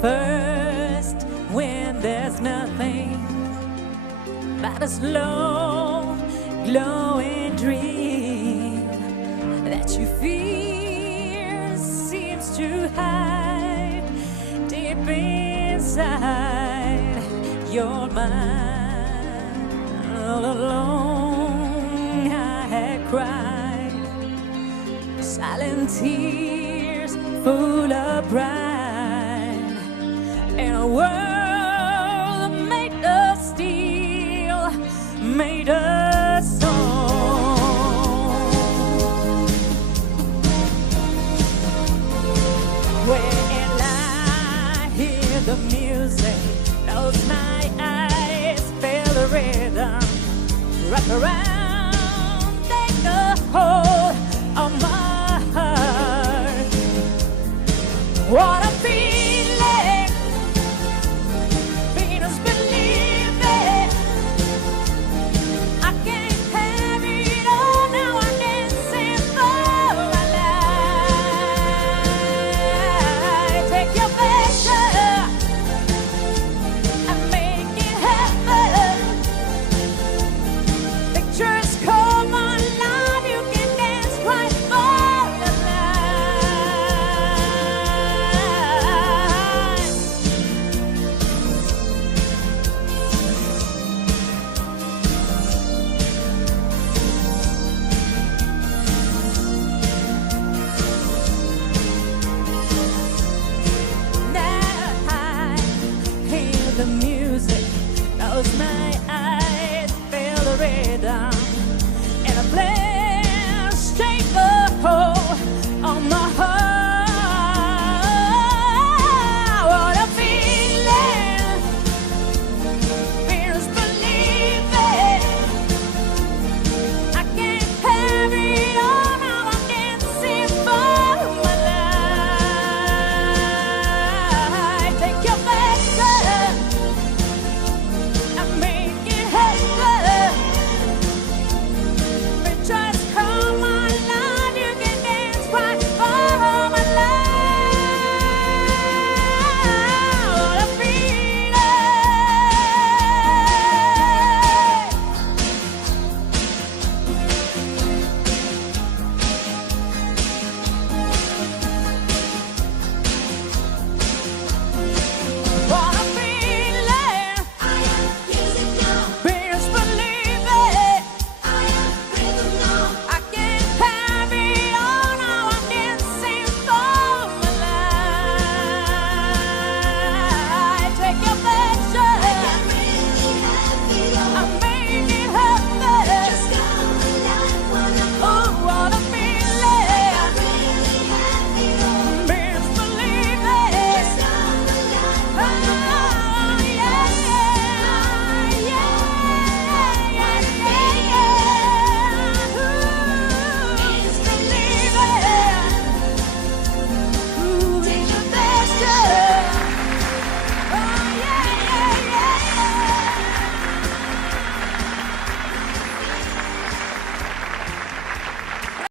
First, when there's nothing but a slow, glowing dream that you fear seems to hide deep inside your mind. All alone I had cried silent tears full of pride. In a world made of steel, made of stone. When I hear the music, close my eyes, feel the rhythm, wrap around, take a hold of my heart. What